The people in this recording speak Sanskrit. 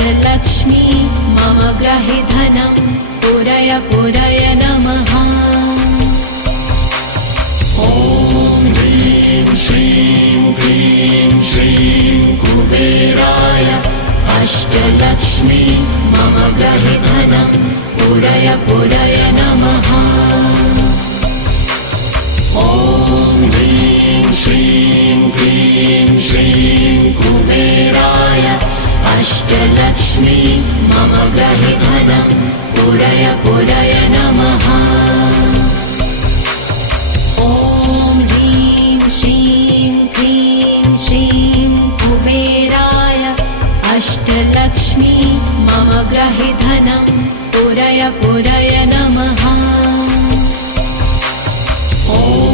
अष्टलक्ष्मी मम ग्रहे धनं पुरय पुरय नमः। ॐ ह्रीं श्रीं क्लीं श्रीं कुबेराय अष्टलक्ष्मी मम ग्रहे धनं पुरय पुरय नमः। ॐ ह्रीं श्रीं क्लीं श्रीं कुबेराय अष्टलक्ष्मी मम ग्रहे धनं पुरय पुरय नमः। ॐ ह्रीं श्रीं क्लीं श्रीं कुबेराय अष्टलक्ष्मी मम ग्रहे धनं पुरय पुरय नमः। ॐ